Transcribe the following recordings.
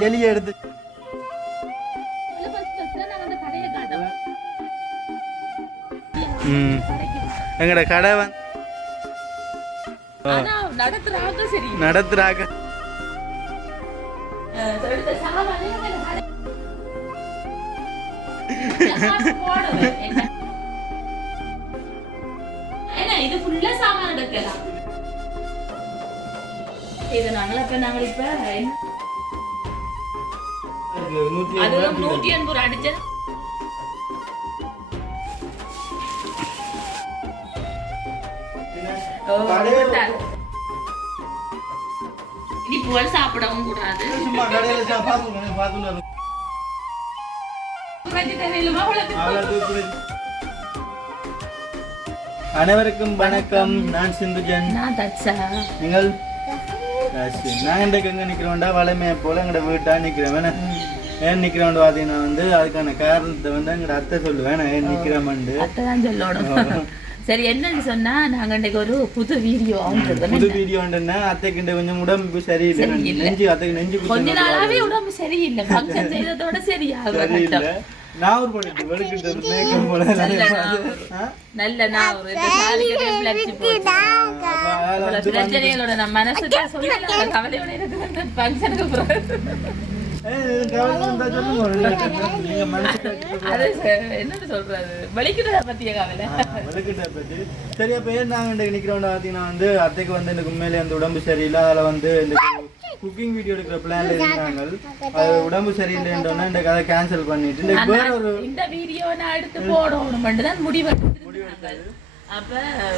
எலியை எடுத்து. எங்கட கடை வந்து ஆனா இது நாங்களா இப்ப நாங்க இப்ப என்ன நூற்றி அதுவும் நூற்றி எண்பது அடிச்ச இனி புகழ் சாப்பிடவும் கூடாது. சும்மா கடையில சாப்பாடு பார்த்துட்டு வெஜிடேரியன் அவ்வளவு அனைவருக்கும் வணக்கம். நான் சிந்துஜன். நான் தச்சா நீங்கள் ராசி. நான் இன்றைக்கு எங்க நிக்கிறோம்டா வளமையை போல எங்கட வீட்டா நிக்கிறேன் வேணா ஏன் நிக்கிறோம் பாத்தீங்கன்னா வந்து அதுக்கான காரணத்தை வந்து எங்கட அத்தை சொல்லுவேன். நான் ஏன் நிக்கிறோம்ண்டு அதான் சொல்லணும். சரி என்னன்னு சொன்னா நாங்க இன்னைக்கு ஒரு புது வீடியோ புது வீடியோன்னா அத்தைக்கு இந்த கொஞ்சம் உடம்பு சரியில்லை. நெஞ்சு அத்தைக்கு நெஞ்சு கொஞ்ச நாளாவே உடம்பு சரியில்லை. ஃபங்க்ஷன் செய்ததோட சரியாக பண்ணிட்டு வெளுக்கிட்டு மேக்கம் போல. நல்ல நாவூர். பிரச்சனைகளோட நம்ம மனசு தான் கவலையோட ஃபங்க்ஷனுக்கு சரி அப்ப ஏன் நாங்க பாத்தீங்கன்னா வந்து அத்தைக்கு வந்து எனக்கு உண்மையிலே அந்த உடம்பு சரியில்லை. அதில் வந்து இந்த குக்கிங் வீடியோ எடுக்கிற பிளான்ல இருந்தாங்க. அது உடம்பு சரியில்லைன்றோன்னா இந்த கதை கேன்சல் பண்ணிட்டு இந்த வேற ஒரு இந்த வீடியோ நான் எடுத்து போடணும் தான் முடிவு எடுத்திருந்தாங்க. அப்ப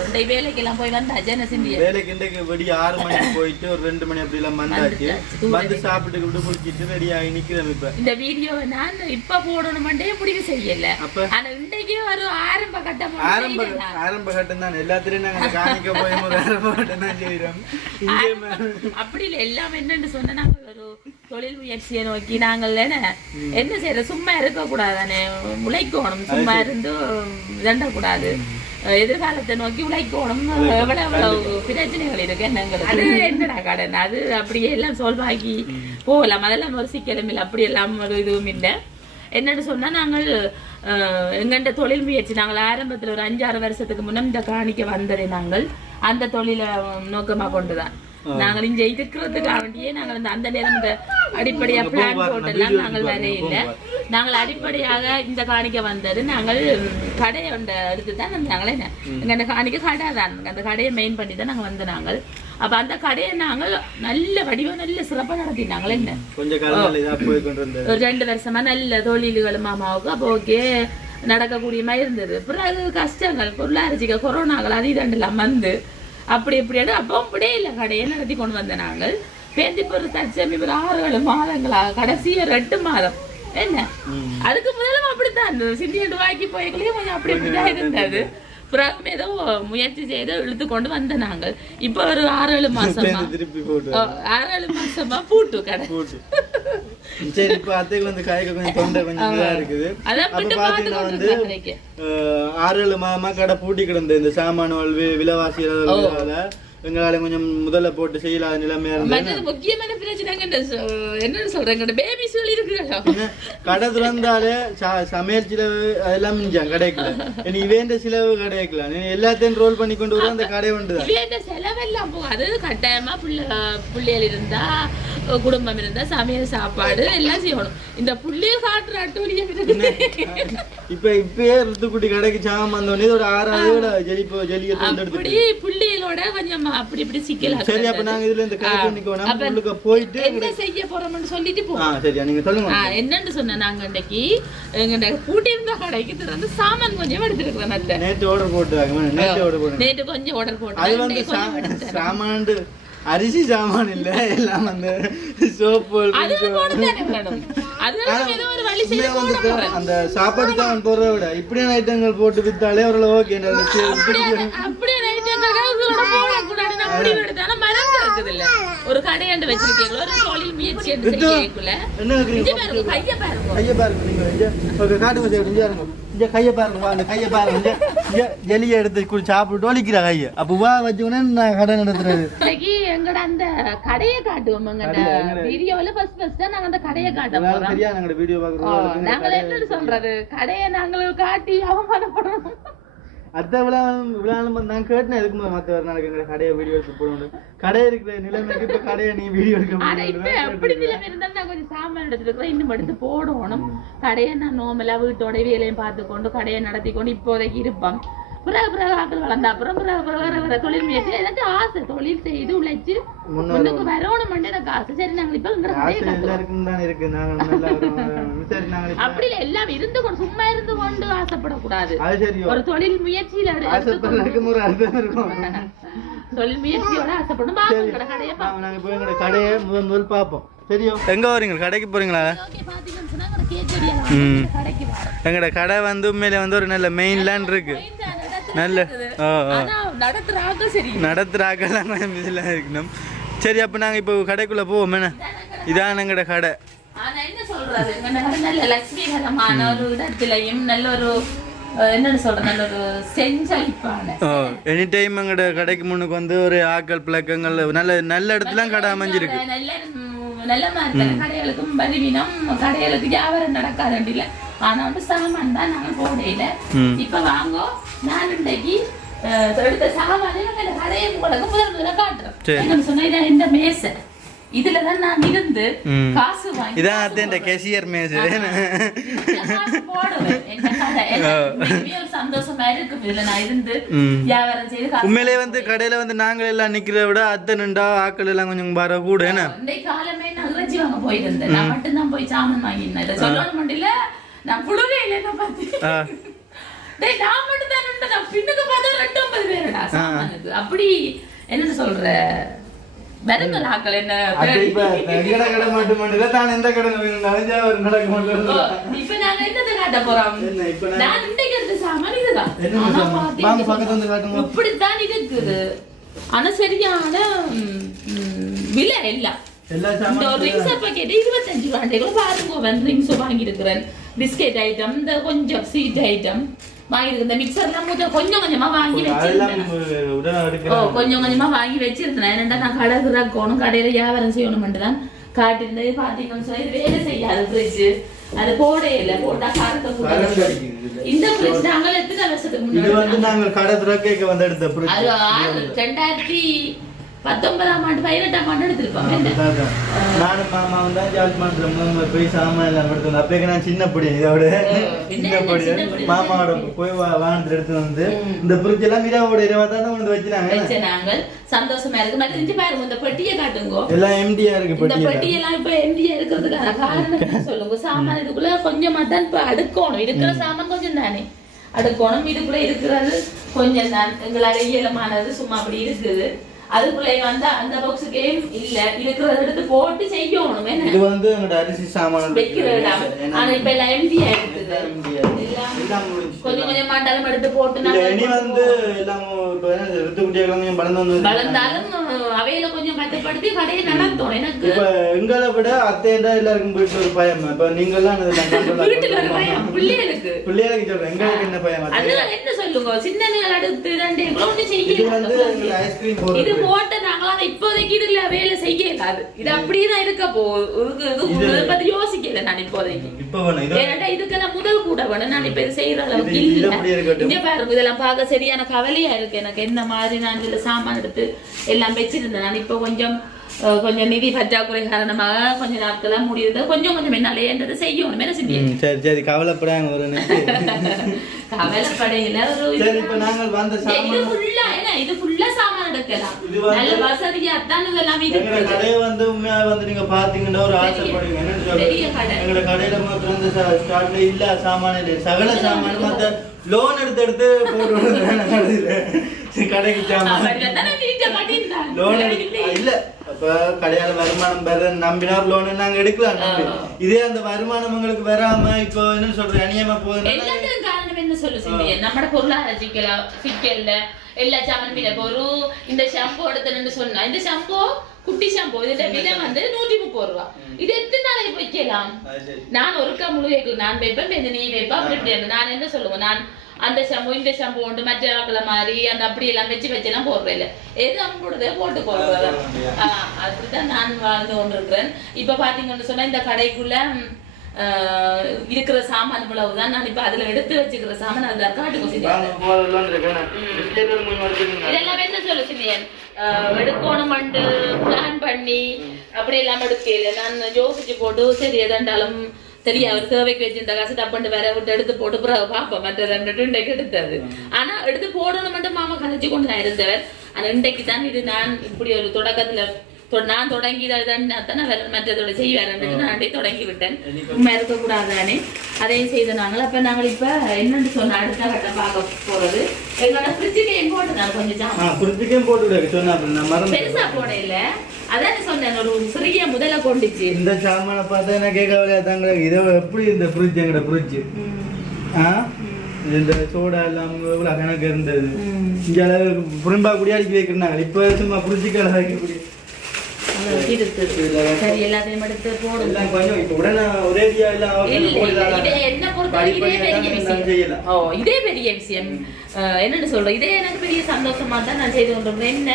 இந்த வேலைக்கெல்லாம் போய் வந்தா ஜன சிந்திய வேலைக்கு இன்றைக்கு ஆறு மணிக்கு போயிட்டு ஒரு ரெண்டு மணி அப்படி எல்லாம் வந்தாச்சு வந்து சாப்பிட்டு விட்டு குளிச்சிட்டு ரெடி ஆகி நிக்கிறேன் இப்ப. இந்த வீடியோ நான் இப்ப போடணுமெண்டே முடிவு செய்யல. ஆனா இன்றைக்கு ஒரு ஆரம்ப கட்டம் ஆரம்ப ஆரம்ப கட்டம் தான். எல்லாத்திலையும் நாங்க காணிக்க போய் ஒரு ஆரம்ப கட்டம் தான் செய்யறோம் இங்கே ம- அப்படி இல்ல எல்லாம் என்னன்னு சொன்னா ஒரு தொழில் முயற்சியை நோக்கி நாங்கள் என்ன என்ன செய்யற சும்மா இருக்க கூடாதானே உழைக்கணும். சும்மா இருந்து இதண்டக்கூடாது எதிர்காலத்தை நோக்கி உழைக்கணும் எவ்வளவு எவ்வளவு பிரச்சனைகள் இருக்கு என்னங்களுக்கு அது என்னடா கடன் அது அப்படியே எல்லாம் சொல்வாக்கி போகலாம் அதெல்லாம் ஒரு சிக்கலும் இல்லை அப்படி எல்லாம் ஒரு இதுவும் இல்லை என்னன்னு சொன்னா நாங்கள் அஹ், எங்கண்ட தொழில் முயற்சி நாங்கள் ஆரம்பத்துல ஒரு அஞ்சாறு வருஷத்துக்கு முன்னம் இந்த காணிக்க வந்தது நாங்கள் அந்த தொழிலை நோக்கமா கொண்டுதான் நாங்கள் இங்க இருக்கிறதுக்காக வேண்டியே நாங்கள் அந்த அந்த நேரம் இந்த அடிப்படையா பிளான் போட்டெல்லாம் நாங்கள் வரே இல்லை நாங்கள் அடிப்படையாக இந்த காணிக்க வந்தது. நாங்கள் ம், கடையை ஒன்றை எடுத்து தான் நாங்களே எங்க அந்த காணிக்க கடை தான். அந்த கடையை மெயின் பண்ணி தான் நாங்கள் வந்த நாங்கள். அப்ப அந்த கடையை நாங்கள் நல்ல வடிவம் நல்ல சிறப்பா நடத்தினாங்களே என்ன? ஒரு ரெண்டு வருஷமா நல்ல தொழில்கள் மாமாவுக்கு அப்போ ஓகே நடக்கக்கூடியமா இருந்தது. பிறகு கஷ்டங்கள் பொருளாதார கொரோனாக்கள் அது இதெல்லாம் வந்து அப்படி இப்படியான அப்போ அப்படியே இல்லை. கடையை நடத்தி கொண்டு வந்த நாங்கள். பேந்தி ஒரு தச்சமி ஒரு ஆறு ஏழு மாதங்களா கடைசியா ரெண்டு மாதம். என்ன? அதுக்கு முதலும் அப்படித்தான். சிந்திய ரூபாய்க்கு போய்க்கலையும் கொஞ்சம் அப்படி இப்படிதான் இருந்தது. பிறகு ஏதோ முயற்சி செய்து இழுத்து கொண்டு வந்த நாங்கள். இப்போ ஒரு ஆறு ஏழு மாசமா ஆறு ஏழு மாசமா பூட்டு கடை. போட்டு. சரி இப்ப அத்தைக்கு வந்து காய்க்க கொஞ்சம் தொண்டை கொஞ்சம் இதா இருக்குது. அதான் வந்து ஆறு ஏழு மாதமா கடை பூட்டி கிடந்த இந்த சாமான்கள் வி- விலைவாசிகளால எங்களால கொஞ்சம் முதல்ல போட்டு செய்யலாத நிலைமையா இருந்தது. முக்கியமான பிரச்சனைங்க இந்த சொ- என்னன்னு சொல்றேங்க பேபி சொல்லி இருக்குல்ல கடை திறந்தாலே சமையல் செலவு அதெல்லாம் மிஞ்சான் கடைக்குல இனி இவேந்த செலவு கடைக்கல நீ எல்லாத்தையும் ரோல் பண்ணி கொண்டு வர அந்த கடை உண்டுதான். இவே இந்த செலவெல்லாம் போகும் அது கட்டாயமா புள்ள புள்ளைகள் இருந்தா குடும்பம் இருந்தா சமையல் சாப்பாடு எல்லாம் செய்யணும். இந்த புள்ளிய காட்டுற இருக்குது இப்ப இப்பயே ருத்துக்குட்டி கடைக்கு சாமான் வந்தோடனே ஒரு ஆறாவது ஜெலிப்போ ஜெலியை புள்ளிகளோட கொஞ்சம் அப்படி இப்படி சிக்கலா சரி அப்ப நாங்க இதுல இந்த கடை நிக்கணும் உள்ளுக்க போயிட்டு என்ன செய்ய போறோம்னு சொல்லிட்டு போ. ஆ சரியா நீங்க சொல்லுங்க. என்னன்னு சொன்ன நாங்க இன்னைக்கு. எங்க பூட்டி இருந்த கடைக்கு திறந்து சாமான் கொஞ்சம் எடுத்துருக்கோம் அத்தை. நேற்று ஆர்டர் போட்டுருக்காங்க நேற்று ஆர்டர் போட்டு நேற்று கொஞ்சம் ஆர்டர் அது போட்டேன் வந்து. சாமான் அரிசி சாமான் இல்ல எல்லாம் வந்து சோப்பு அது அந்த சாப்பாடுக்கு அவன் போறத விட இப்படியான ஐட்டங்கள் போட்டு வித்தாலே ஓரளவு ஓகே அப்படியே அப்படியே நைட் எங்க கவுசரோட போடக்கூடாதுன்னு முடிவு எடுத்தானா மரம் இருக்குது இல்ல ஒரு கடையாண்டு வச்சிருக்கீங்களோ? ஒரு தொழில் முயற்சி என்ன கேக்குறீங்க? பாருங்க கைய பாருங்க. நீங்க இங்க. இங்க கையை பாருங்க வா அந்த கையை பாருங்க. இங்க, எடுத்து குடி சாப்பிட்டு ஒலிக்கிற கையை. அப்போ வா வச்சுக்கோனே நான் கடை நடத்துறது? இன்னைக்கு எங்கட அந்த கடையை காட்டுவோம் எங்கட? வீடியோல ஃபர்ஸ்ட் ஃபர்ஸ்ட் நாங்க அந்த கடையை காட்ட போறோம். தெரியா நாங்க வீடியோ ஓ, பாக்குறோம் நாங்கள் என்ன சொல்றது? கடையை நாங்கள் காட்டி அவமானப்படணும் அத்த விழா விழாலும் நான் கேட்டேன் எதுக்கு மத்த ஒரு நாளைக்கு எங்க கடையை வீடியோ எடுத்து போடணும் கடை இருக்கிற நிலைமைக்கு இப்ப கடையை நீ வீடியோ எடுக்க நான் கொஞ்சம் சாமான் எடுத்துருக்கேன் இன்னும் எடுத்து போடணும். கடையை நான் நோமலா வீட்டோட வேலையும் பார்த்து கொண்டு கடையை நடத்தி கொண்டு இப்போதைக்கு இருப்போம் பிறகு பிறகு ஆக்கள் வளர்ந்த. அப்புறம் பிறகு பிறகு வேற தொழில் முயற்சி. எனக்கு ஆசை தொழில் செய்து உழைச்சு முன்னுக்கு வரணும் எனக்கு ஆசை. சரி நாங்கள் இப்ப அப்படி இல்ல எல்லாம் இருந்து கொண்டு சும்மா இருந்து கொண்டு ஆசைப்படக்கூடாது. அது சரியோ? ஒரு தொழில் முயற்சியில தொழில் முயற்சியோட ஆசைப்படும் கடையை முதல் முதல் பார்ப்போம் சரியோ? எங்க வரீங்க? கடைக்கு போறீங்களா? எங்களோட கடை வந்து உண்மையில வந்து ஒரு நல்ல மெயின் லேண்ட் இருக்கு. நல்ல நடத்துறாக்கெல்லாம் கொஞ்சம் இதெல்லாம் இருக்கணும். சரி அப்போ நாங்கள் இப்போ கடைக்குள்ளே போவோம். என்ன? இதான் எங்களோட கடை ஆனா என்ன சொல்றது? நல்ல லட்சுமிகரமான ஒரு இடத்துலயும் நல்ல ஒரு எனி டைம் எங்களோட கடைக்கு முன்னுக்கு வந்து ஒரு ஆக்கள் பிளக்கங்கள் நல்ல நல்ல இடத்துல கடை அமைஞ்சிருக்கு. நல்ல ம், நல்ல மாதிரி தானே. கடைகளுக்கும் பதிவினம் கடைகளுக்கு வியாபாரம் நடக்காது ஆனா வந்து சாமான் தான் நாங்க போடையில. இப்ப வாங்கோ நான் இன்றைக்கு எடுத்த சாமான் இந்த கடையை உங்களுக்கு முதல் முதல்ல காட்டுறேன் சரி. என்னன்னு சொன்னா இந்த மேசை இதுல தான் நான் இருந்து. காசு வாங்கி இதான் அத்தை இந்த உண்மையிலேயே ஒரு சந்தோஷமா இருக்கு இதுல நான் இருந்து. வியாபாரம் செய்து உண்மையிலே வந்து கடையில் வந்து நாங்கள் எல்லாம் நிற்கிறத விட அத்தை நின்றா ஆக்கள் எல்லாம் கொஞ்சம் வர கூட காலமே நான் இறைச்சி வாங்க போயிருந்தேன் நான் மட்டும்தான் போய் சாமான் வாங்கினேன் இதை சொல்லணும் முடியல நான் புழுவே இல்லைன்னு பார்த்து டேய் நான் மட்டும் தான் நான் பின்னுக்கு பார்த்தா ரெண்டு பேருடா. சாமானுக்கு. அப்படி என்ன சொல்ற? வருங்கள் ஆக்கள் என்ன? கடை மட்டும் மட்டும் தான் எந்த கடை நினைஞ்சா ஒரு நடக்க ஓ, மாட்டேன் இப்ப நாங்க என்னத்தை காட்ட போறோம்? என்ன இப்ப நான் எடுத்த சாமான் இதுதான். வாங்க. இப்படித்தான் இருக்குது. ஆனா சரியான விலை எல்லாம் எல்லா இந்த சாமானும் ஒரு ரிங்ஸ் பாக்கெட் இருபத்தஞ்சு ரூபாய்க்கு பாருங்க ரிங்ஸ் வாங்கியிருக்கிறேன். பிஸ்கெட் ஐட்டம் இந்த கொஞ்சம் ஸ்வீட் ஐட்டம் வாங்கியிருக்கு இந்த மிக்சர்லாம் முதல் கொஞ்சம் கொஞ்சமா வாங்கி வச்சிருந்தேன். ஓ கொஞ்சம் கொஞ்சமா வாங்கி வச்சிருந்தேன். என்னடா நான் கடை திறக்கணும் கடையில வியாபாரம் செய்யணும்னு தான் காட்டியிருந்தது பாத்தீங்கன்னு சொல்லி வேலை செய்யாது ஃப்ரிட்ஜ் அது போடே இல்லை. போட்டா அடிக்குது. இதுல. இந்த ஃப்ரிட்ஜ் நாங்கள் எத்தனை வருஷத்துக்கு முன்னாடி நாங்கள் கடை திறக்க வந்து எடுத்த fridge. அது ரெண்டாயிரத்தி பத்தொன்பதாம் ஆண்டு பதினெட்டாம் ஆண்டு எடுத்திருப்பாங்க. நானும் மாமா வந்து ஜாழ்ப்பாணத்துல மூணு போய் சாமான் எல்லாம் எடுத்து அப்பயே நான் சின்ன பொடி இதோட சின்ன பொடி? மாமாவோட போய் வா- வாங்கிட்டு எடுத்து வந்து இந்த ஃப்ரிட்ஜ் எல்லாம் இரவோட இரவா தானே வந்து வச்சுனாங்க. வச்ச நாங்கள். சந்தோஷமா இருக்கு. மற்ற இஞ்சி பாருங்க இந்த பெட்டியை காட்டுங்க. எல்லாம் எம்டியா இருக்கு இந்த பெட்டி பெட்டியெல்லாம் இப்ப எம்டியா இருக்கிறதுக்கான காரணம் சொல்லுங்க? சாமான் இதுக்குள்ள கொஞ்சமா தான் இப்ப அடுக்கணும். இருக்கிற சாமான் கொஞ்சம் தானே. அடுக்கணும். இதுக்குள்ள இருக்கிறது கொஞ்சம் தான். எங்களால இயலமானது சும்மா அப்படி இருக்குது. அதுக்குள்ள வந்து அந்த பாக்ஸுக்கே இல்ல. இருக்கிறத எடுத்து போட்டு செய்யணும். என்ன? இது வந்து எங்களோட அரிசி சாமான் வைக்கிற இடம் ஆனா இப்ப எல்லாம் எல்லாம் முடிஞ்சுச்சு. கொஞ்சம் கொஞ்சம் மாட்டாலும் எடுத்து போட்டு இனி வந்து எல்லாம் இப்ப ரித்து குட்டியாக கொஞ்சம் வளர்ந்து வந்து வளர்ந்தாலும் அவையில கொஞ்சம் கட்டுப்படுத்தி கடையை நடத்தணும். எனக்கு இப்ப எங்களை விட அத்தையண்டா எல்லாருக்கும் வீட்டுல ஒரு பயம். இப்ப நீங்க எல்லாம் இதெல்லாம் control ஆ வீட்டுல ஒரு பயம். பிள்ளைகளுக்கு. பிள்ளைகளுக்கு சொல்றேன். எங்களுக்கு என்ன பயம் என்ன சொல்லுங்க? சின்ன நிலை அடுத்து ரெண்டு இது வந்து ஐஸ்கிரீம் போடுறது. போட்டு இப்போதைக்கு இதுல வேலை செய்யலாது இது அப்படியேதான் இருக்க போ இது- இது இதை பத்தி யோசிக்கல நான் இப்போதைக்கு. ஏன்னாட்டா இதுக்கெல்லாம் முதல் கூட வேணும். நான் இப்ப இது செய்யற அளவுக்கு இல்ல. இங்க பாருங்க இதெல்லாம் பார்க்க சரியான கவலையா இருக்கு. எனக்கு என்ன மாதிரி நான் இதுல சாமான் எடுத்து எல்லாம் வச்சிருந்தேன். நான் இப்போ கொஞ்சம் கொஞ்சம் நிதி பற்றாக்குறை காரணமாக கொஞ்ச நாட்களா முடியுது. கொஞ்சம் கொஞ்சம் என்னாலேன்றது செய்யணும் என்ன செஞ்சு ம், சரி சரி கவலைப்படாங்க ஒரு. கவலைப்படையில இது- ஃபுல்லா என்ன? இது ஃபுல்லா சாமான் எடுக்கலாம். நல்ல வசதியா தான் இதெல்லாம் எங்க இருக்குது. கடையை வந்து உண்மையா வந்து நீங்க பாத்தீங்கன்னா ஒரு ஆசைப்படுவீங்க. எங்களோட கடையில மாத்திரம் இந்த ஸ்டார்ட்ல இல்ல சாமான இல்ல. சகல சாமான மத்த லோன் எடுத்து எடுத்து போட்டு கடைக்கு கட்டியிருந்தாங்க. லோன் இல்லை. இல்ல. அப்ப கடையால வருமானம் பெற நம்பினார் லோன் நாங்க எடுக்கலாம் இதே அந்த வருமானம் உங்களுக்கு வராம இப்போ என்ன சொல்றேன் அநியமா எல்லாத்துக்கும் காரணம் என்ன சொல்லு சிந்தியா நம்ம பொருளாதார சிக்கல. சிக்கல்ல எல்லா சாமான் மீன ஒரு இந்த ஷாம்பு எடுத்தேன்னு சொன்னா இந்த ஷாம்பு குட்டி ஷாம்பு இதோட விலை வந்து நூற்றி முப்பது ரூபா. இது எத்தனை நாளைக்கு வைக்கலாம் நான் ஒருக்கா முழு வைக்கல நான் வைப்பேன் நீ வைப்பா அப்படி. நான் என்ன சொல்லுவேன்? நான் அந்த ஷாம்பு இந்த ஷாம்பு உண்டு மற்ற ஆக்களை மாதிரி அந்த அப்படி எல்லாம் வச்சு வச்செல்லாம் போடுறேன் இல்ல எது அவங்களோட போட்டு போடுறது அப்படித்தான் நான் வாழ்ந்து கொண்டிருக்கிறேன். இப்ப பாத்தீங்கன்னு சொன்னா இந்த கடைக்குள்ள இருக்கிற சாமான் இவ்வளவுதான். நான் இப்ப அதுல எடுத்து வச்சுக்கிற சாமான் அதுல காட்டு இதெல்லாம் என்ன சொல்ல சினியன்? எடுக்கணும் பிளான் பண்ணி அப்படி எல்லாம் எடுக்கல நான் யோசிச்சு போட்டு சரி எதாண்டாலும் தெரியும் அவர் தேவைக்கு வச்சிருந்த காசு டப்பண்டு வேற விட்டு எடுத்து போட்டு பிறகு பாப்போம் மற்ற ரெண்டு இன்றைக்கு எடுத்தது. ஆனா எடுத்து போடணும் மட்டும் மாமா கதைச்சு கொண்டு நான் இருந்தவர். ஆனா இன்றைக்கு தான் இது நான் இப்படி ஒரு தொடக்கத்துல நான் தொடங்கி தான் வேற மற்றதோட செய்வாருன்னு நான் தொடங்கி விட்டேன் உண்மை இருக்கக்கூடாதானே அதையும் செய்த நாங்கள் அப்ப நாங்கள் இப்ப என்னன்னு சொன்ன அடுத்த கட்டம் பார்க்க போறது எங்களோட ஃப்ரிட்ஜுக்கு எங்க போட்டு நான் கொஞ்சம் குருத்துக்கே போட்டு விடு சொன்னா அப்படி நான் மறந்து பெருசா போடையில அதான் சொன்னேன் ஒரு சிறிய முதல்ல கொண்டுச்சு இந்த சாமானை பார்த்தா என்ன கேட்கவில்லையா தாங்க இதை எப்படி இந்த ஃப்ரிட்ஜ் எங்கட ஃப்ரிட்ஜ் ஆ இந்த சோடா எல்லாம் கணக்கு இருந்தது இங்கே புறம்பா குடி அடிக்கி வைக்கிறாங்க இப்போ சும்மா ஃப்ரிட்ஜுக்கு இருக்குது. சரி எல்லாத்தையும் எடுத்து போடுங்க கொஞ்சம் இப்போ உடனே. இது என்ன பெரிய விஷயம். செய்யலாம். ஓ இதே பெரிய விஷயம். அஹ், என்னன்னு சொல்றேன் இதே எனக்கு பெரிய சந்தோஷமா தான் நான் செய்து கொண்டிருக்கிறேன் என்ன?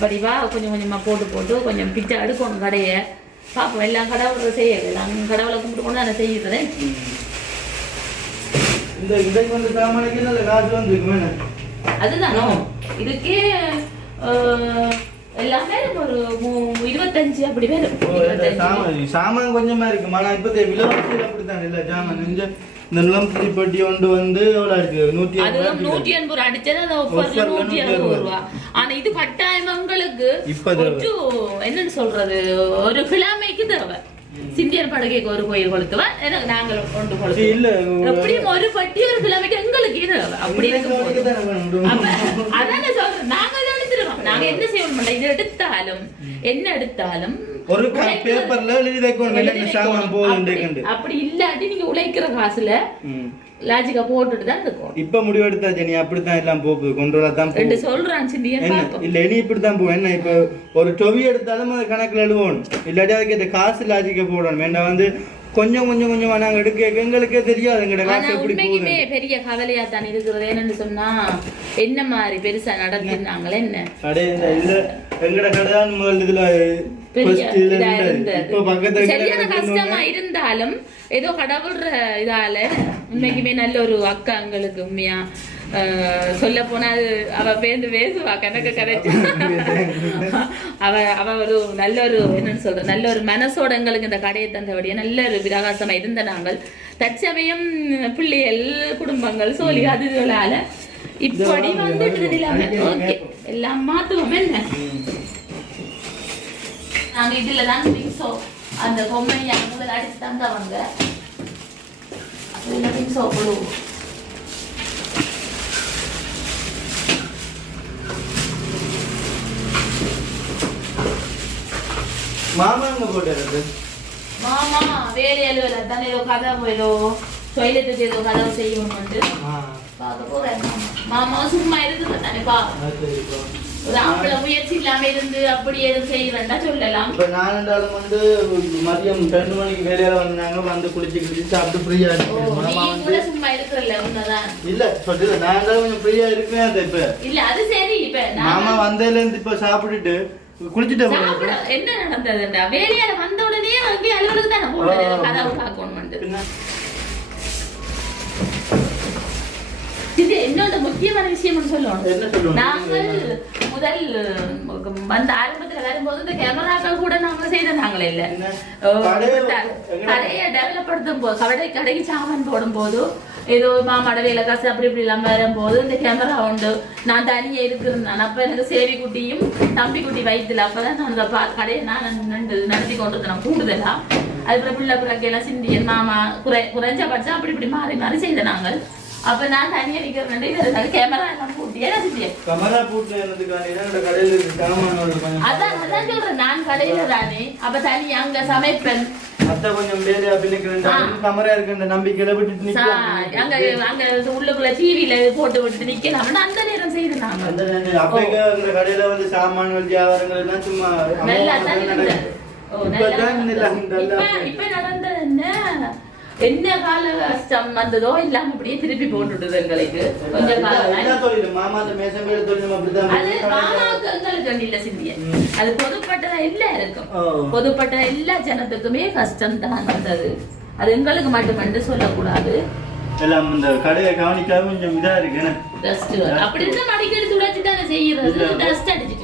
வடிவா கொஞ்சம் கொஞ்சமா போட்டு போட்டு கொஞ்சம் பிச்சை அடுக்கணும் கடையை. பாப்போம் எல்லாம் கடவுளை செய்யறது எல்லாம் கடவுளை கும்பிட்டு கொண்டு நான் செய்யறது ம். இந்த இன்றைக்கு வந்து நல்ல காசு வேணும் அதுதானோ? இதுக்கே எல்லாமே ஒரு இருபத்தஞ்சு அப்படி இருபத்தஞ்சு. சாமான் கொஞ்சமா இருக்கு. ஆனா இப்ப விலைவாசி அப்படித்தான் இல்ல. சாமான் இந்த இந்த ஒன்று வந்து இருக்கு? அதுவும் நூற்றி எண்பது ரூபா. அடிச்சது அது நூற்றி அறுபது. ரூபா. ஆனா இது கட்டாயம் உங்களுக்கு இப்ப. கொஞ்சம் என்னன்னு சொல்றது? ஒரு கிழமைக்கு தேவை. சிந்தியர் படுகைக்கு ஒரு கோயில் கொளுத்துவா எனக்கு நாங்கள் சரி, கொளுத்துவோம். எப்படியும் ஒரு பட்டி ஒரு கிழமைக்கு எங்களுக்கு இது அப்படி இருக்கும். அப்ப அதான் சொல்றேன் நாங்க அதை எடுத்துருவோம் செய்வோம் இது எடுத்தாலும் என்ன எடுத்தாலும் ஒரு பேப்பர்ல எழுதி வைக்கணும் அப்படி- இல்லாட்டி நீங்க உழைக்கிற காசுல லாஜிக்கா போட்டுட்டு தான் இருக்கும் இப்ப முடிவெடுத்தாச்சு நீ அப்படித்தான் எல்லாம் போகுது கொண்டு தான் ரெண்டு சொல்றான் பார்ப்போம் இல்ல இனி இப்படித்தான் போகும் என்ன இப்ப ஒரு டொவி எடுத்தாலும் அது கணக்குல எழுதணும் இல்லாட்டி அதுக்கு இந்த காசு லாஜிக்க போடணும் என்ன வந்து கொஞ்சம் கொஞ்சம் கொஞ்சமா நாங்க எடுக்க எங்களுக்கே தெரியாது எங்கட காசு எப்படி போகுது பெரிய கவலையா தான் இருக்கிறது. என்னன்னு சொன்னா என்ன மாதிரி பெருசா நடத்தினாங்களே என்ன? கடை இந்த இதுல எங்கட கடை தான் முதல் இதுல இருந்தாலும் ஏதோ கடவுள்ற இதால உண்மைக்குமே நல்ல ஒரு அக்கா எங்களுக்கு உண்மையா. சொல்ல போனா அது அவ பேருந்து பேசுவா கணக்கு கரைச்சு. அவ அவ ஒரு நல்ல ஒரு என்னன்னு சொல்ற நல்ல ஒரு மனசோட எங்களுக்கு இந்த கடையை தந்தபடியே நல்ல ஒரு விரகாசமா இருந்த நாங்கள். தற்சமயம் பிள்ளைகள் குடும்பங்கள் சோழி அது இதுகளால இப்படி வந்துட்டு நிலைமை ஓகே எல்லாம் மாத்துவோம் என்ன? நாங்க இதுல தான் மிக்ஸோ அந்த பொம்மை முதல்ல அடிச்சு தந்தவங்க. அதுல மிக்ஸோ போடுவோம் மாமா அங்க போட்டாரு மாமா வேலை அலுவல தானே ஏதோ கதை ஏதோ டொய்லெட்டுக்கு ஏதோ கதவு செய்யணும்னு பார்க்க போறேன் மாமா. மாமா சும்மா இருக்குது தானே பா. ஒரு ஆம்பளை முயற்சி இல்லாம இருந்து அப்படி எதுவும் செய்யறேன்டா சொல்லலாம். இப்ப நான் இருந்தாலும் வந்து மதியம் ரெண்டு மணிக்கு வேலையில வந்தாங்க வந்து குளிச்சு குளிச்சு சாப்பிட்டு ஃப்ரீயா இருக்கு சும்மா இருக்கிறல்ல உன்னதான். இல்ல சொல்லுது நான் இருந்தாலும் கொஞ்சம் ஃப்ரீயா இருக்கேன் இப்ப. இல்ல அது சரி இப்ப மாமா வந்ததுல இருந்து இப்ப சாப்பிட்டுட்டு குளிச்சுட்டு என்ன நடந்ததுண்டா? வேலையால வந்த உடனே அங்கே அலுவலகம் தானே போனது. கதவு பார்க்கணும் பின்ன இது இன்னொரு முக்கியமான விஷயம் சொல்லணும்? நாங்கள் முதல் வந்த ஆரம்பத்துல வரும்போது இந்த கேமராக்கள் கூட நாங்க செய்த நாங்களே இல்ல. கடையை- டெவலப் படுத்தும் போது கடை கடைக்கு சாமான் போடும் போது ஏதோ மாமாட வேலை காசு அப்படி இப்படி எல்லாம் வரும்போது இந்த கேமரா உண்டு. நான் தனியே இருக்கிறேன். அப்ப எனக்கு சேவி குட்டியும் தம்பி குட்டி வயிற்றுல அப்பதான் நான் அந்த பா- கடையை நான் நின்று நடத்தி கொண்டு நான் கூடுதலா. அதுக்கப்புறம் பிள்ளை பிள்ளைக்கெல்லாம் சிந்தியன் மாமா குறை குறைஞ்சபட்சம் அப்படி இப்படி மாறி மாறி செய்த நாங்கள். அப்ப நான் தனியா நிக்கிறேன் கேமரா எல்லாம் அதான் அதான் சொல்றேன். நான் கடையில தானே. அப்ப தனி அங்க சமைப்பேன். அத்தை கொஞ்சம் வேலையா பிள்ளைக்கு. கமரா இருக்குன்ற நம்பிக்கையில விட்டுட்டு அங்க அங்க உள்ளுக்குள்ள டிவில போட்டு விட்டுட்டு நிக்கலாம். அந்த நேரம் அந்த நேரத்துல அப்பைக்கு அந்த கடையில வந்து சாமான்கள் வியாபாரங்கள் எல்லாம் சும்மா நல்லா தான் இப்பதான் இப்ப நடந்தது என்ன? என்ன கால கஷ்டம் வந்ததோ இல்லாம அப்படியே திருப்பி போட்டுடுது எங்களுக்கு. கொஞ்ச காலம் மாமா அந்த மேசம் மேல அது மாமாவுக்கு எங்களுக்கு இல்ல சிந்திய. அது பொதுப்பட்டதா எல்லாருக்கும். ஓ. பொதுப்பட்ட எல்லா ஜனத்துக்குமே கஷ்டம் தான் வந்தது. அது எங்களுக்கு மட்டுமென்று சொல்லக்கூடாது. எல்லாம் இந்த கடையை கவனிக்காம கொஞ்சம் இதா இருக்கு அப்படி இருந்தா அடிக்கடி துடைச்சு தானே செய்யறது. டஸ்ட் அடிச்சிட்டு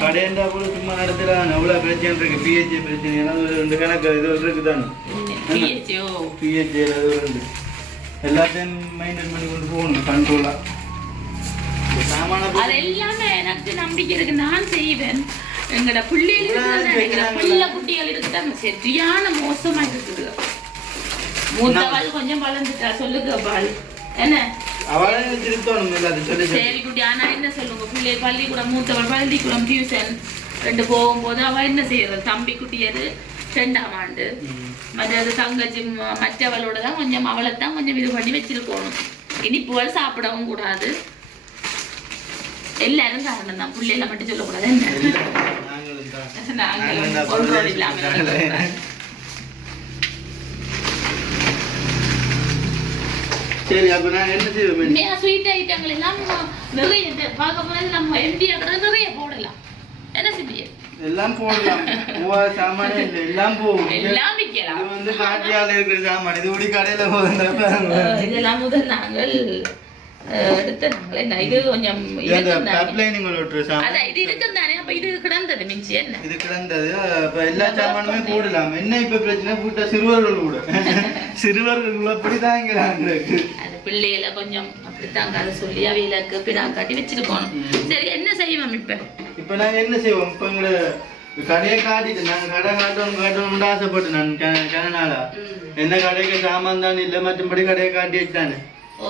கடையண்டா கூட சும்மா நடத்துறாங்க எவ்வளவு பிரச்சனை இருக்கு பிஹெச்ஏ பிரச்சனை எல்லாம் ஒரு ரெண்டு கணக்கு இது இருக்குதானே பிஹெச்ஏ இருக்கு எல்லாத்தையும் மெயின்டைன் பண்ணி கொண்டு போகணும் கண்ட்ரோலா சாமான அது எல்லாமே எனக்கு நம்பிக்கை இருக்கு நான் செய்வேன் எங்கட பிள்ளைகள். பிள்ளை குட்டிகள் சரியான மோசமா இருக்குது மூத்தவாள் கொஞ்சம் வளர்ந்துட்டா சொல்லுங்க பால் என்ன அவளை திருத்தணும் எல்லாத்தையும் சொல்லி சொல்லி. சரி குட்டி ஆனா என்ன சொல்லுங்க பிள்ளை பள்ளிக்கூடம் மூத்தவள் பள்ளிக்கூடம் டியூஷன் ரெண்டு போகும்போது அவ என்ன செய்யறது தம்பி குட்டியது ரெண்டாம் ஆண்டு. மற்றது தங்கச்சி மற்றவளோட தான் கொஞ்சம் அவளை தான் கொஞ்சம் இது பண்ணி வச்சிருக்கணும். இனிப்புகள் சாப்பிடவும் கூடாது. எல்லாரும் காரணம் தான். பிள்ளைல மட்டும் சொல்லக்கூடாது. என்ன? நாங்களும். நாங்களும் நாங்களும் தான் control இல்லாம சொல்லிட்டாங்களே. இருக்கக்கூடாது. சரி அப்ப நான் என்ன செய்வேன் உண்மையா ஸ்வீட் ஐட்டங்கள் எல்லாம் நிறைய பார்க்க போனது நம்ம எம்டியா கூட நிறைய போடலாம். என்ன சித்திய எல்லாம் போடலாம். ஒவ்வொரு சாமானே இல்லை எல்லாம் போகும். எல்லாம் இது விற்கலாம் வந்து காட்டியால இருக்கிற சாமான். இது இப்படி கடையில போகுது இதெல்லாம் முதல் நாங்கள். அஹ், எடுத்த நாங்கள் என்ன இது கொஞ்சம் இது இருக்கும் தானே அப்ப இது கிடந்தது மிஞ்சி என்ன இது கிடந்தது அப்ப எல்லா சாமானுமே போடலாம் என்ன இப்ப பிரச்சனை கூட்ட சிறுவர்கள் கூட சிறுவர்கள் கூட அப்படிதாங்கிறாங்க அது பிள்ளைகளை கொஞ்சம் அப்படித்தாங்க அதை சொல்லி அவைகளுக்கு பிடா காட்டி வச்சிருக்கணும் சரி என்ன செய்வோம் இப்ப இப்ப நாங்க என்ன செய்வோம் இப்ப எங்களை கடையை காட்டிட்டு நாங்க கடை காட்டணும் காட்டணும்னு ஆசைப்பட்டு நான் கனநாளா என்ன கடைக்கு சாமான் தான் இல்ல மற்றபடி கடையை காட்டி வச்சானே ஓ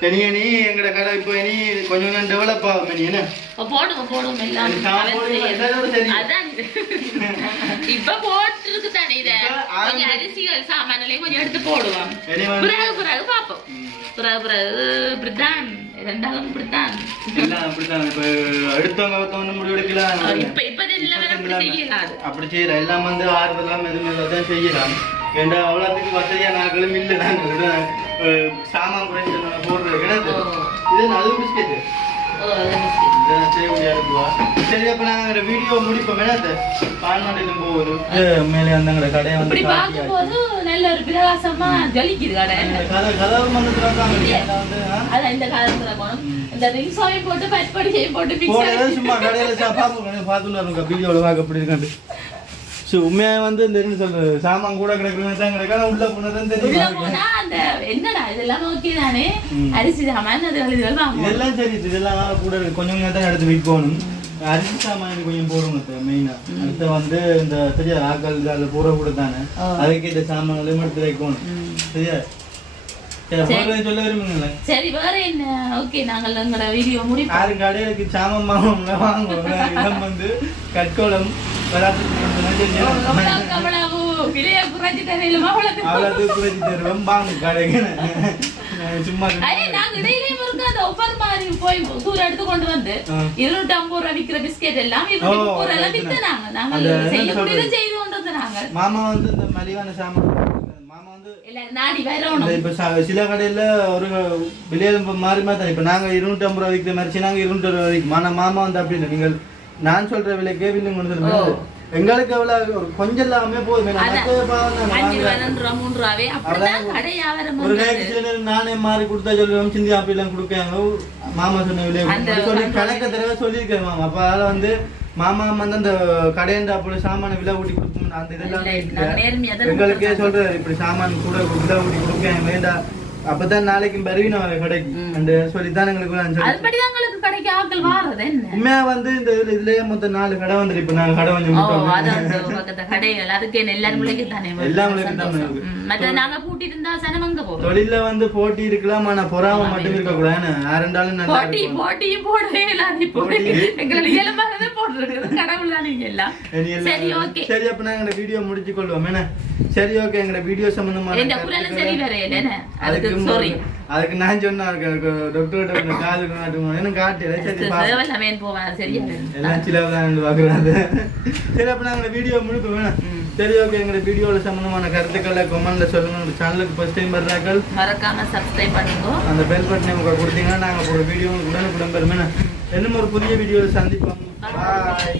இனி எங்கட கடை இப்போ இனி கொஞ்சம் கொஞ்சம் டெவலப் ஆகும் இனி என்ன? போடுவோம் போடுவோம் எல்லாம். இப்ப போட்டுருக்கு தானே இத. கொஞ்சம் அரிசிகள் சாமான்களையும் கொஞ்சம் எடுத்து போடுவோம். பிறகு பிறகு பார்ப்போம். பிறகு பிறகு இப்படித்தான். ரெண்டாலும் இப்படித்தான் எல்லாம் அப்படித்தான். இப்ப அடுத்தவங்க ஒருத்தவங்க முடிவு எடுக்கலாம். இப்ப இப்ப நிலவரம் அப்படி செய்யலாம் எல்லாம் வந்து ஆறுதலாம் எதுவுமே தான் செய்யலாம். ஏண்டா அவ்வளோத்துக்கு வசதியா நாங்களும் இல்லை நாங்கள் சாமான் குறைஞ்ச போடுறது இது நல்ல பிஸ்கெட்டு. சரி அப்ப நாங்கள் வீடியோ முடிப்போம் போகுது மேலே அந்த எங்களோட கடையை இப்படி வந்து பார்க்கும்போது நல்ல ஒரு பிரகாசமா ஜொலிக்குது கடை. கதை கதவு வந்து திறக்காம வந்து ஆ? அதான் இந்த காலத்துல போனோம். இந்த ரிங்ஸாவையும் போட்டு பட்படியையும் போட்டு பிக்ஸ் போனதே சும்மா கடையில் பார்ப்போம் பார்த்துட்டு வருங்க வீடியோவில் பார்க்க இருக்காண்டு ஸோ உண்மையாக வந்து இந்த என்ன சொல்றது சாமான் கூட கிடக்குறது தான் கிடக்கா. உள்ள போனதான் தெரியும். போனா அந்த என்னடா இதெல்லாம் ஓகே தானே. அரிசி சாமான் இதெல்லாம் சரி இதெல்லாம் கூட இருக்கு. கொஞ்சம் கொஞ்சம் தான் எடுத்து விற்கணும். அரிசி சாமான் கொஞ்சம் போடணும் மெயினாக அடுத்து வந்து இந்த சரியா ஆக்கள் அதில் போட கூட தானே. அதுக்கு இந்த சாமான்களையும் எடுத்து வைக்கணும். சரியா? சரி வேற என்ன? ஓகே நாங்கள் எங்களோட வீடியோ முடிப்போம். ஆறு கடையிலுக்கு சாமம் வாங்குவோம் வந்து கற்கோளம் சும்மா மாதிரி போய் தூரம் எடுத்து கொண்டு வந்து. இருநூத்தி ஐம்பது ரூபா விக்கிற பிஸ்கெட் எல்லாம் ரூபா எல்லாம் வித்து நாங்க? செய்து கொண்டு நாங்க மாமா வந்து இந்த மலிவான சாமான் சில கடையில ஒரு விலையில மாறி தான். இப்ப நாங்க இருநூத்தி ஐம்பது ரூபா விற்கிற மாதிரி நாங்க இருநூத்தி ரூபா விற்கும் ஆனா மாமா வந்து அப்படி இல்லை. நீங்கள் நான் சொல்ற விலைக்கே வில்லுங்க கொண்டு எங்களுக்கு எவ்வளவு கொஞ்சம் இல்லாம போதும். நானே மாறி கொடுத்தா சொல்லுவோம் சிந்தி அப்படிலாம் கொடுக்காங்க மாமா சொன்ன விலை சொல்லி. கணக்க தடவை சொல்லியிருக்கேன் மாமா. அப்ப அதனால வந்து மாமா வந்து அந்த கடையண்ட அப்படி சாமான விலை ஊட்டி கொடுக்கும் அந்த இதெல்லாம் எங்களுக்கே சொல்றாரு இப்படி சாமான் கூட விலை ஊட்டி கொடுக்க வேண்டாம் அப்பதான் நாளைக்கு பருவின கடைக்கு ம். அந்த சொல்லித்தான் எங்களுக்கு எங்களுக்கு கடைக்கு ஆட்கள் வாரது என்ன? உண்மையா வந்து இந்த இதுல இதுலயே மொத்தம் நாலு கடை வந்துட்டு இப்ப நாங்க கடை விட்டோம். பக்கத்து கடைகள். அதுக்கு எல்லாரும் தானே. எல்லாம் தான் மற்ற நாங்க பூட்டிட்டு இருந்தா சனம் எங்க போகும். தொழில வந்து போட்டி இருக்கலாம் ஆனா பொறாம மட்டும் இருக்க. கூடாது. யாருண்டாலும் போட்டி. போட்டியும் போடவே இல்லாத போட்டி? எங்களை இயல்பாகவே போடுறது கடவுள் தான் நீங்க எல்லாம் சரி ஓகே. சரி அப்ப நாங்க இந்த வீடியோ முடிச்சு கொள்வோம் என்ன? சரி ஓகே. எங்க வீடியோ குரலும் சரி என்ன? அதுக்கு சாரி அதுக்கு நான் சொன்னேன் டாக்டர் காது காட்டுவோம் எனக்கு காட்டல சரி பா தேவையில்லாம போவார் சரியா எல்லாம் சிலவு தான் பாக்குறாரு சரி அப்ப நாங்க வீடியோ முழுக்க வேணாம். சரி ஓகே எங்க வீடியோல சம்பந்தமான கருத்துக்களை கொமெண்ட்ல சொல்லுங்க. நம்ம சேனலுக்கு ஃபர்ஸ்ட் டைம் வர்றாக்கள் மறக்காம சப்ஸ்கிரைப் பண்ணுங்க அந்த பெல் பட்டனை உங்களுக்கு கொடுத்தீங்கன்னா நாங்க போற வீடியோ உங்களுக்கு உடனுக்குடன் பெறுமே. இன்னும் ஒரு புதிய வீடியோவில் சந்திப்போம். பாய்